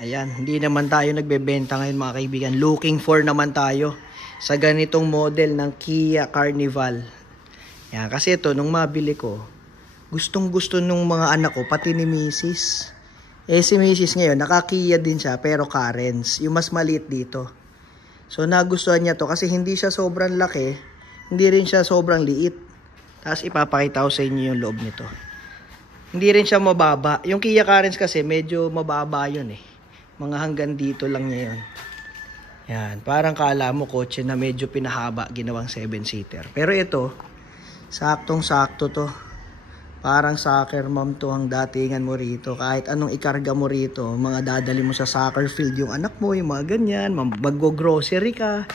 Ayan, hindi naman tayo nagbebenta ngayon mga kaibigan. Looking for naman tayo sa ganitong model ng Kia Carnival. Yan, kasi ito, nung mabili ko, gustong gusto nung mga anak ko, pati ni Mrs. Si Mrs. ngayon, naka-Kia din siya, pero Carens. Yung mas maliit dito. So, nagustuhan niya to kasi hindi siya sobrang laki, hindi rin siya sobrang liit. Tapos, ipapakita ko sa inyo yung loob nito. Hindi rin siya mababa. Yung Kia Carens kasi, medyo mababa yun eh. Mga hanggang dito lang niya yun. Yan. Parang kala mo kotse na medyo pinahaba, ginawang 7-seater. Pero ito, saktong-sakto to. Parang soccer mom to ang datingan mo rito. Kahit anong ikarga mo rito, mga dadali mo sa soccer field yung anak mo, yung mga ganyan. Mag-grocery ka.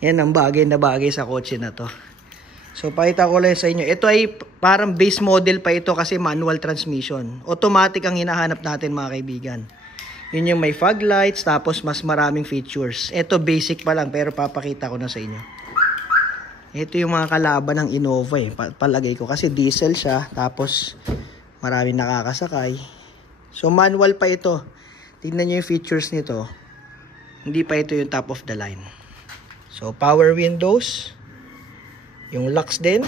Yan ang bagay na bagay sa kotse na to. So, pakita ko lang sa inyo. Ito ay parang base model pa ito kasi manual transmission. Automatic ang hinahanap natin mga kaibigan. Yun yung may fog lights, tapos mas maraming features. Ito basic pa lang, pero papakita ko na sa inyo. Ito yung mga kalaban ng Innova eh. Palagay ko kasi diesel siya, tapos maraming nakakasakay. So manual pa ito. Tingnan nyo yung features nito. Hindi pa ito yung top of the line. So power windows. Yung locks din.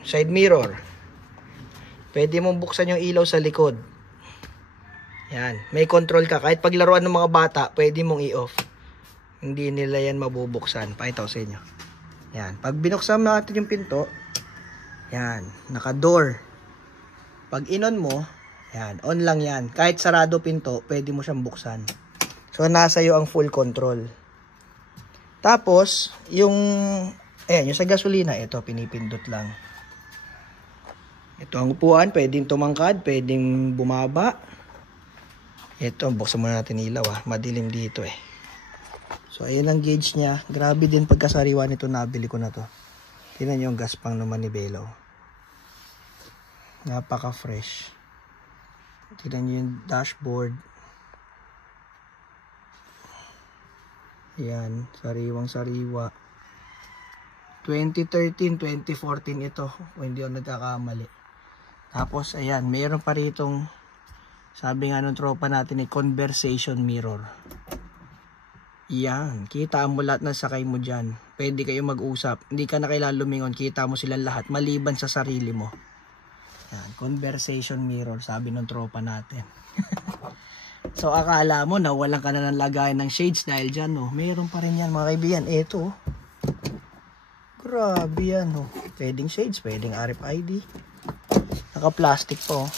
Side mirror. Pwede mong buksan yung ilaw sa likod. Yan. May control ka. Kahit paglaruan ng mga bata, pwede mong i-off. Hindi nila yan mabubuksan. Pakita ko sa inyo. Yan. Pag binuksan natin yung pinto, yan. Naka-door. Pag in-on mo, yan. On lang yan. Kahit sarado pinto, pwede mo siyang buksan. So, nasa iyo ang full control. Tapos, yung sa gasolina, ito, pinipindot lang. Ito ang upuan. Pwedeng tumangkad, pwedeng bumaba. Ito, buksan muna natin ilaw madilim dito eh. So, ayan ang gauge niya. Grabe din pagkasariwa nito, nabili ko na to. Tingnan nyo yung gaspang naman ni Belo. Napaka-fresh. Tingnan nyo yung dashboard. Ayan, sariwang-sariwa. 2013, 2014 ito. Kung hindi ako nagkakamali. Tapos, ayan, mayroon pa ritong sabi nga nung tropa natin ay conversation mirror. Yan. Kita mo lahat ng sakay mo dyan. Pwede kayo mag-usap. Hindi ka na kailangan lumingon. Kita mo silang lahat. Maliban sa sarili mo. Yan. Conversation mirror. Sabi nung tropa natin. So akala mo na walang ka na ng lagayan ng shades dahil dyan. No? Mayroon pa rin yan mga kaibigan. Eto. Grabe yan. No? Pwedeng shades. Pwedeng RFID. Naka-plastic po.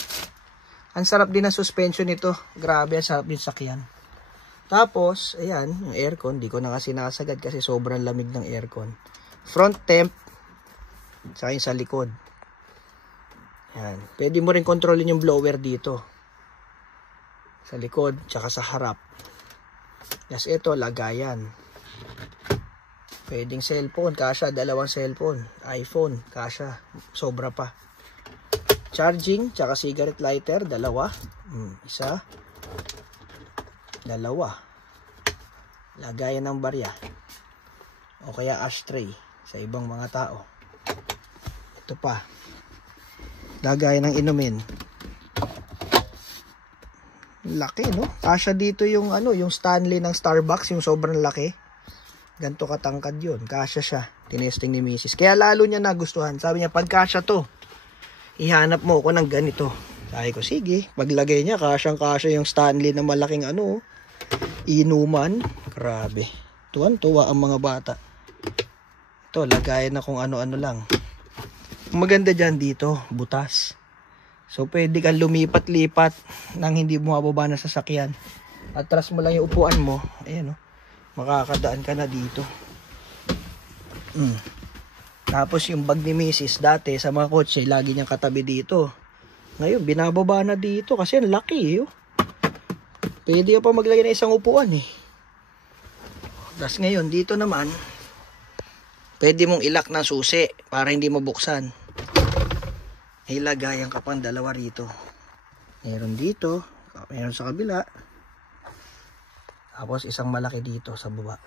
Ang sarap din ng suspension nito. Grabe, ang sarap din sakyan. Tapos, ayan, yung aircon. Di ko na kasi nakasagad kasi sobrang lamig ng aircon. Front temp. Saka yung sa likod. Ayan. Pwede mo rin kontrolin yung blower dito. Sa likod, tsaka sa harap. Yes, ito, lagayan. Pwedeng cellphone. Kasha, dalawang cellphone. iPhone, kasha. Sobra pa. Charging, tsaka cigarette lighter, dalawa. Isa. Dalawa. Lagayan ng barya. O kaya ashtray sa ibang mga tao. Ito pa. Lagayan ng inumin. Laki, no? Kasya dito yung yung Stanley ng Starbucks, yung sobrang laki. Ganto katangkad yun. Kasya siya. Tinesting ni Mrs. Kaya lalo niya nagustuhan. Sabi niya, pag kasya to, ihanap mo ako ng ganito. Sabi ko, sige. Paglagay niya, kasyang-kasya yung Stanley na malaking inuman. Grabe. Tuwan-tuwa ang mga bata. Ito, lagayan na kung ano-ano lang. Maganda dyan dito, butas. So, pwede kang lumipat-lipat nang hindi bumababa na sasakyan. Atras mo lang yung upuan mo. Ayan, makakadaan ka na dito. Tapos yung bag ni Mrs. dati sa mga kotse, lagi niyang katabi dito. Ngayon, binababa na dito kasi ang laki. Pwede ka pa maglagay ng isang upuan eh. Tapos ngayon, dito naman, pwede mong ilak ng susi para hindi mabuksan. Ilagayan ka pang dalawa rito. Meron dito, meron sa kabila. Tapos isang malaki dito sa baba.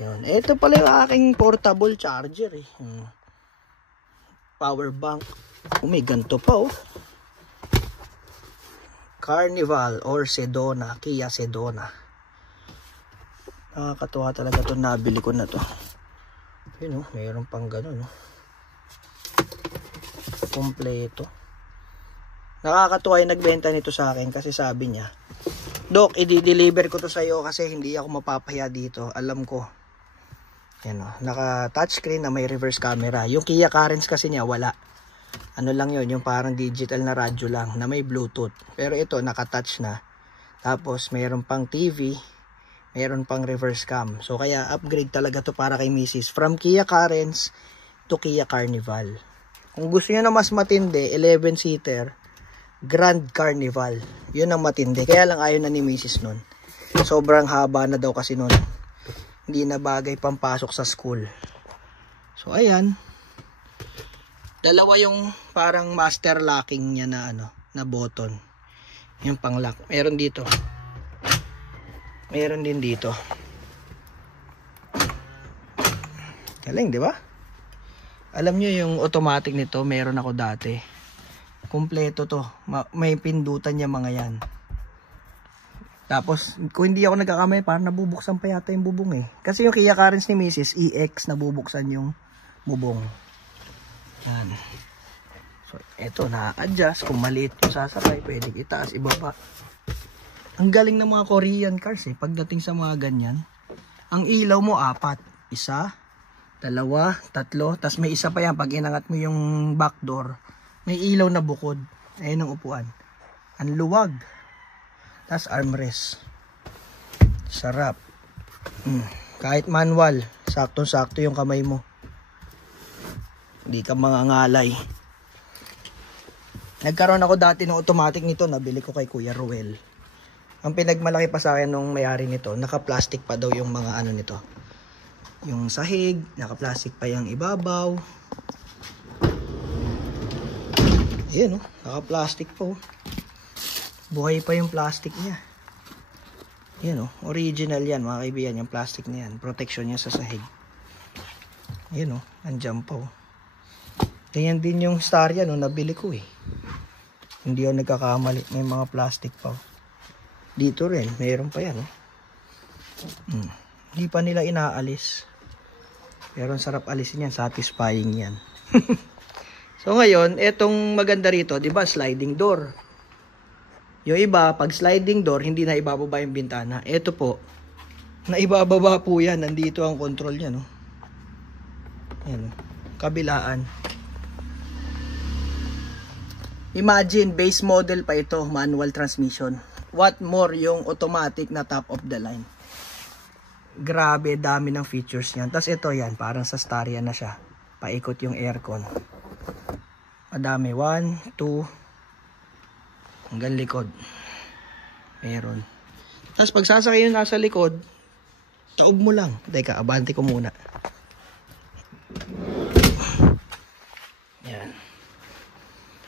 Yun. Ito pala yung aking portable charger eh. Power bank. May ganito pa Carnival or Sedona, Kia Sedona. Nakakatuwa talaga to, nabili ko na to. Yun, mayroon pang ganun, kompleto. Nakakatuwa yung nagbenta nito sa akin kasi sabi niya, Dok, i-deliver ko to sa iyo kasi hindi ako mapapahiya dito. Alam ko. Yan, naka touchscreen na may reverse camera. Yung Kia Carens kasi niya wala. Ano lang yun, yung parang digital na radyo lang na may Bluetooth. Pero ito naka-touch na. Tapos mayroon pang TV, mayroon pang reverse cam. So kaya upgrade talaga to para kay Mrs. From Kia Carens to Kia Carnival. Kung gusto niyo na mas matindi, 11-seater, Grand Carnival. Yun ang matindi. Kaya lang ayaw na ni Mrs. nun. Sobrang haba na daw kasi nun. Hindi na bagay pampasok sa school. So ayan. Dalawa yung parang master locking niya na na button. Yung pang lock. Meron dito. Meron din dito. Galing, di ba? Alam nyo yung automatic nito, meron ako dati. Kompleto to. May pindutan niya mga yan. Tapos, kung hindi ako nagkakamay, parang nabubuksan pa yata yung bubong eh. Kasi yung Kia Carens ni Mrs. EX, nabubuksan yung bubong. Yan. So, eto, na-adjust. Kung maliit yung sasakay, pwedeng itaas, ibaba. Ang galing ng mga Korean cars eh. Pagdating sa mga ganyan, ang ilaw mo 4. 1, 2, 3. Tas may isa pa yan. Pag inangat mo yung back door, may ilaw na bukod. Ayun ang upuan. Ang luwag. Tas armrest. Sarap. Kahit manual, saktong-sakto yung kamay mo. Hindi ka mangangalay. Nagkaroon ako dati ng automatic nito. Nabili ko kay Kuya Ruel. Ang pinagmalaki pa sa akin nung may-ari nito, naka-plastic pa daw yung mga nito. Yung sahig, naka-plastic pa yung ibabaw. Yan naka-plastic po. Buhay pa yung plastic niya. Yan original yan mga kaibigan, yung plastic na yan. Protection niya sa sahig. Yan andyan po. Ganyan din yung Staria nabili ko eh. Hindi ako nagkakamali. May mga plastic pa. Dito rin, mayroon pa yan. Hindi pa nila inaalis. Pero ang sarap alisin yan. Satisfying yan. So ngayon, etong maganda rito, di ba, sliding door. Yung iba, pag sliding door, hindi na ibababa yung bintana. Ito po, na ibababa po yan. Nandito ang control niya, Yan, kabilaan. Imagine, base model pa ito, manual transmission. What more yung automatic na top of the line. Grabe, dami ng features niyan. Tapos ito yan, parang sa Staria na siya. Paikot yung aircon. Madami, 1, 2, hanggang likod. Meron. Tapos pag sasakay yung nasa likod, taob mo lang. Teka, abante ko muna. Yan.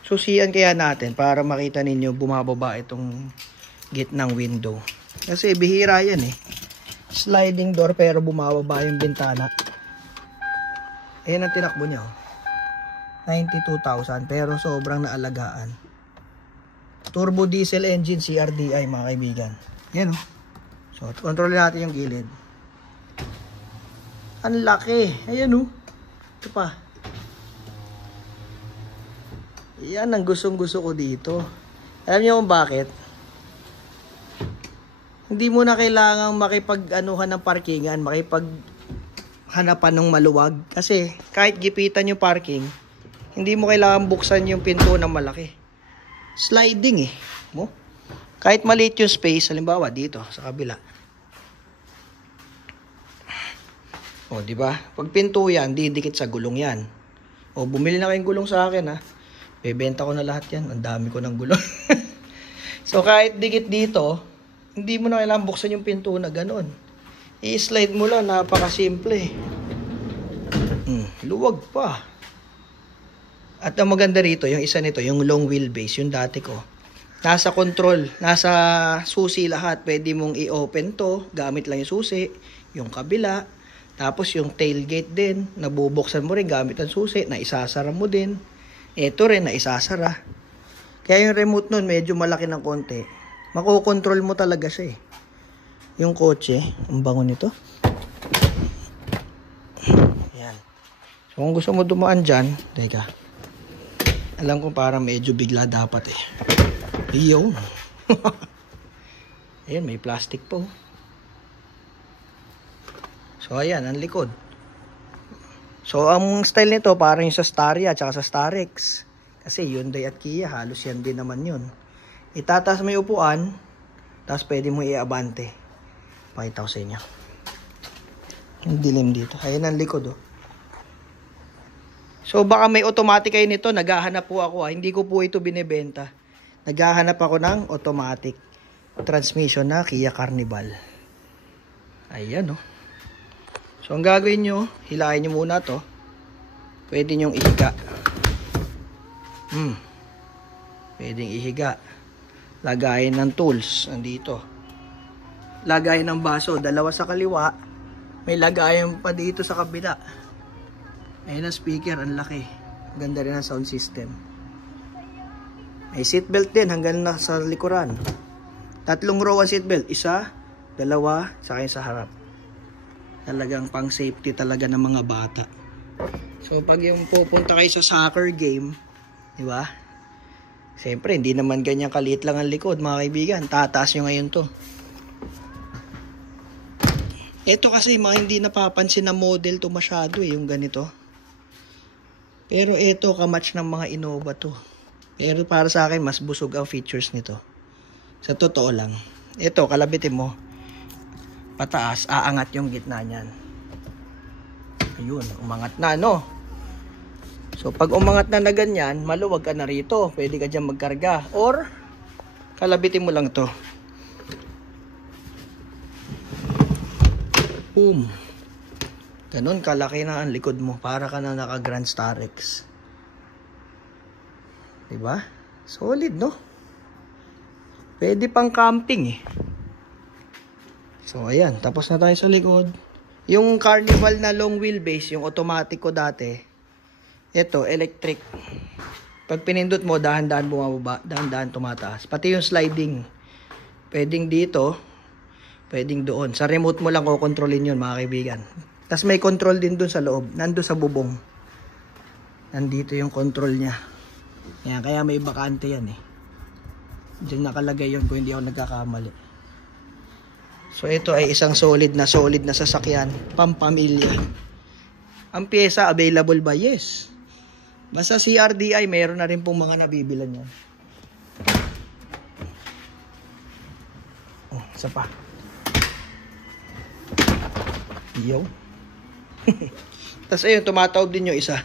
Susian kaya natin para makita ninyo bumababa itong gitnang window. Kasi bihira yan eh. Sliding door pero bumababa yung bintana. Ayan ang tinakbo niya. 92,000 pero sobrang naalagaan. Turbo diesel engine CRDI mga kaibigan. Yan So kontrol natin yung gilid. Ang laki. Ayan Ito pa. Yan ang gustong-gusto ko dito. Alam niyo kung bakit? Hindi mo na kailangang makipag-anuhan ng parkingan, makipag-hanapan ng maluwag. Kasi kahit gipitan yung parking, hindi mo kailangan buksan yung pinto ng malaki. Sliding mo. Kahit maliit yung space, halimbawa dito sa kabila. Di ba? Pag pinto yan, didikit sa gulong yan. Bumili na kayong gulong sa akin Bebenta ko na lahat yan. Ang dami ko ng gulong. So kahit dikit dito, hindi mo na kailangan buksan yung pinto na ganun. I-slide mo lang, napakasimple. Luwag pa. At ang maganda rito, yung isa nito, yung long wheelbase, yung dati ko. Nasa control, nasa susi lahat. Pwede mong i-open to, gamit lang yung susi, yung kabila. Tapos yung tailgate din, nabubuksan mo rin gamit ang susi, na isasara mo din. Ito rin, na isasara. Kaya yung remote nun medyo malaki ng konti. Makokontrol mo talaga siya eh. Yung kotse, ang bango nito. Ayan. So kung gusto mo dumaan dyan, teka. Alam ko parang medyo bigla dapat eh. Iyo. Ayan, may plastic po. So ayan, ang likod. So ang style nito parang yung sa Staria at sa Starex. Kasi Hyundai at Kia, halos yan din naman yun. Itataas mo yung upuan, tapos pwede mo i-abante. Pakita ko sa inyo. Yung dilim dito. Ayan ang likod oh. So baka may automatic kayo nito, naghahanap po ako Hindi ko po ito binibenta. Naghahanap ako ng automatic transmission na Kia Carnival. Ayan oh. So ang gagawin nyo, hilahin nyo muna to. Pwede nyong ihiga. Pwedeng ihiga. Lagayin ng tools. Andito. Lagayin ng baso. Dalawa sa kaliwa. May lagayan pa dito sa kabila. Ayun ang speaker. Ang laki. Ganda rin ang sound system. May seatbelt din hanggang na sa likuran. 3 row ang seatbelt. 1, 2, saka yung sa harap. Talagang pang safety talaga ng mga bata. So pag yung pupunta kayo sa soccer game, di ba? Siyempre, hindi naman ganyan kaliit lang ang likod, mga kaibigan. Tataas nyo ngayon to. Ito kasi mga hindi napapansin na model to masyado yung ganito. Pero ito, kamatch ng mga Innova to. Pero para sa akin, mas busog ang features nito. Sa totoo lang. Ito, kalabitin mo. Pataas, aangat yung gitna niyan. Ayun, umangat na, no? So, pag umangat na ganyan, maluwag ka na rito. Pwede ka dyan magkarga. Or, kalabitin mo lang to. Boom. Ganun, kalaki na ang likod mo. Para ka na naka Grand Starex. Diba? Solid, no? Pwede pang camping, eh. So, ayan. Tapos na tayo sa likod. Yung Carnival na long wheelbase, yung automatic ko dati, ito, electric. Pag pinindot mo, dahan-dahan bumababa, dahan-dahan tumataas. Pati yung sliding. Pwedeng dito, pwedeng doon. Sa remote mo lang kukontrolin yun, mga kaibigan. Tapos may control din doon sa loob. Nandun sa bubong. Nandito yung control niya. Yan, kaya may bakante yan eh. Diyan nakalagay yun kung hindi ako nagkakamali. So ito ay isang solid na sasakyan. Pampamilya. Ang pyesa available ba? Yes. Basta CRDI, mayroon na rin pong mga nabibilan yan. Oh, isa pa. Yo. Tapos ayun, tumataob din yung isa.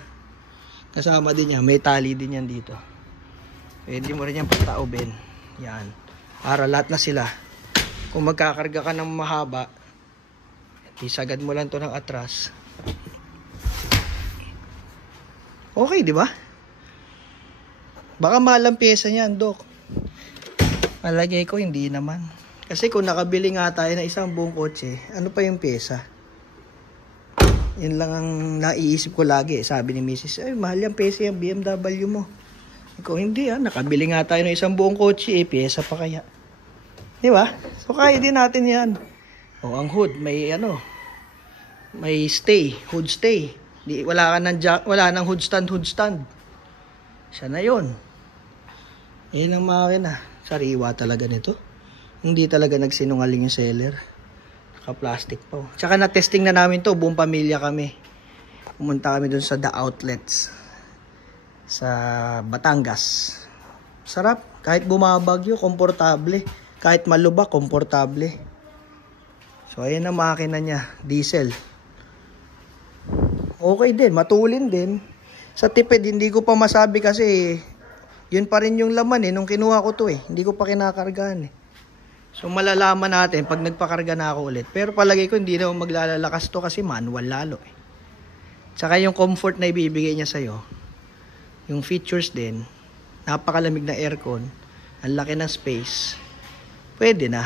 Kasama din yan. May tali din yan dito. Pwede mo rin yan pataobin. Yan. Para lahat na sila. Kung magkakarga ka ng mahaba, isagad mo lang to ng atras. Okay, di ba? Baka mahal ang pyesa niyan, Dok. Malagay ko, hindi naman. Kasi kung nakabili nga tayo ng isang buong kotse, ano pa yung pyesa? Yun lang ang naiisip ko lagi. Sabi ni Mrs. Ay, mahal yung pyesa yung BMW mo. Ikaw, hindi nakabili nga tayo ng isang buong kotse, pyesa pa kaya. Di ba? So, kaya din natin yan. O, ang hood, may may stay, hood stay. Wala nang hood stand. Siya na yun. Yan ang makina. Sariwa talaga nito. Hindi talaga nagsinungaling yung seller. Naka-plastic pa. Tsaka na-testing na namin to. Buong pamilya kami. Pumunta kami dun sa The Outlets. Sa Batangas. Sarap. Kahit bumabagyo, komportable. Kahit malubak, komportable. So, ayan ang makina niya. Diesel. Okay din, matulin din. Sa tipid, hindi ko pa masabi kasi yun pa rin yung laman nung kinuha ko to Hindi ko pa kinakargahan So malalaman natin pag nagpakarga na ako ulit. Pero palagay ko hindi na maglalalakas to kasi manual lalo Tsaka yung comfort na ibibigay niya sa'yo. Yung features din, napakalamig na aircon, ang laki ng space. Pwede na.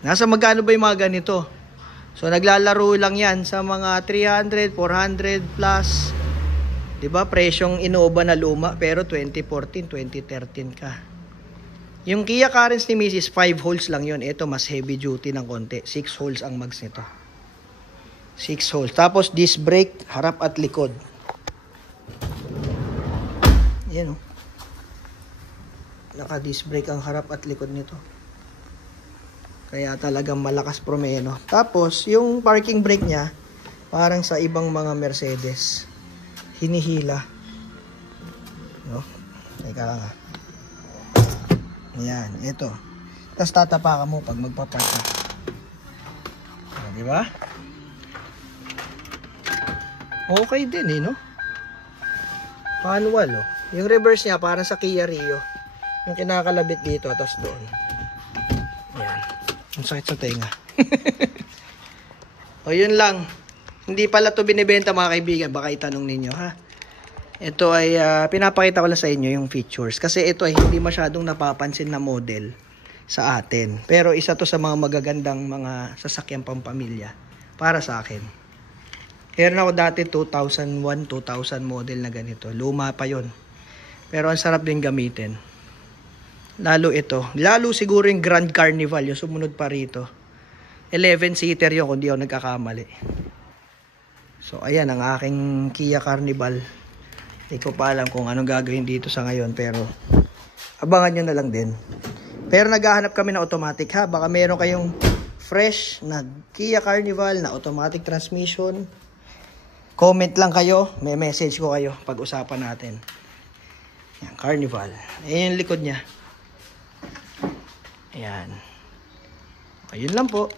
Nasa magkano ba yung mga ganito? So, naglalaro lang yan sa mga 300, 400 plus. Diba? Presyong Innova na luma, pero 2014, 2013 ka. Yung Kia Carens ni Mrs. 5 holes lang yun. Ito mas heavy duty ng konti. 6 holes ang mags nito. 6 holes. Tapos disc brake, harap at likod. Yan o. Naka disc brake ang harap at likod nito. Kaya talagang malakas promeno. Tapos yung parking brake niya, parang sa ibang mga Mercedes. Hinihila. No? Teka lang ha. Yan, ito. Tapos tatapakan mo pag magpapark ka. Diba? Okay din eh, no? Manual, oh. Yung reverse niya, parang sa Kia Rio. Yung kinakalabit dito, tapos doon. Yan. Ang sakit sa tenga. O, yun lang. Hindi pala to binibenta, mga kaibigan. Baka itanong ninyo, ha? Ito ay pinapakita ko lang sa inyo yung features. Kasi ito ay hindi masyadong napapansin na model sa atin. Pero isa to sa mga magagandang mga sasakyan pampamilya para sa akin. Meron ako dati 2001, 2000 model na ganito. Luma pa yon. Pero ang sarap din gamitin. Lalo ito. Lalo siguro yung Grand Carnival, yung sumunod pa rito. 11-seater yun kung di ako nagkakamali. So ayan ang aking Kia Carnival. Hindi ko pa alam kung anong gagawin dito sa ngayon, pero abangan nyo na lang din. Pero naghahanap kami ng automatic ha. Baka meron kayong fresh na Kia Carnival na automatic transmission. Comment lang kayo. May message ko kayo. Pag-usapan natin. Yan, Carnival. Ayan yung likod niya. Ayan. Ayun lang po.